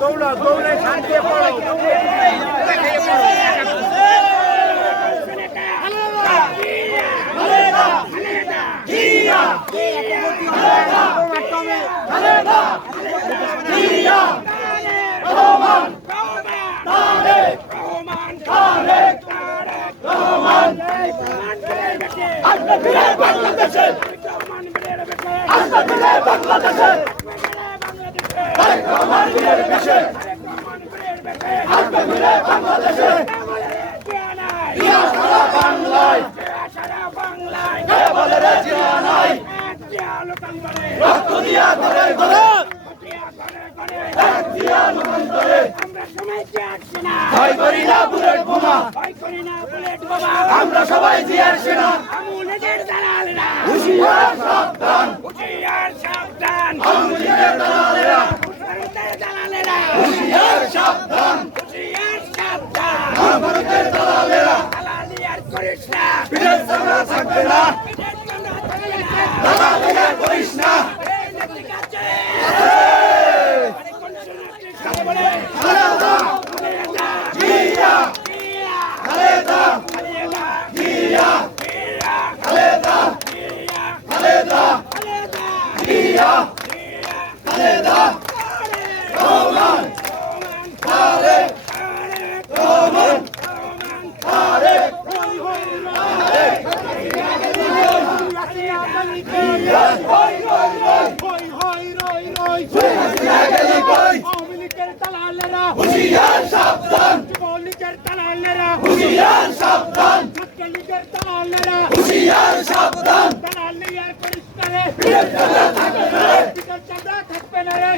দৌড়া দৌড়ে শান্তি পড়ো আমরা সবাই জিয়ার সেনা আমুলের দালালেরা হুঁশিয়ার সাবধান হুঁশিয়ার সাবধান আমুলের দালালেরা ভারতের দালালেরা হুঁশিয়ার সাবধান হুঁশিয়ার সাবধান ভারতের দালালেরা দালালি আর করিস না বিদেশ আমরা থাকবে না বিদেশ আমরা থাকবে না দালালি আর করিস না এই ঠিক আছে আরে কোন শুনে খালেদা জিয়া খালেদা জিয়া খালেদা খালেদা জিয়া খালেদা রহমান তারেক রহমান তারেক হুঁশিয়ার সাবধান যুবলীগের দালালেরা হুঁশিয়ার সাবধান ছাত্রলীগের দালালেরা হুঁশিয়ার সাবধান দালালি আর করিস না রে বিদেশ যাত্রা থাকবে না রে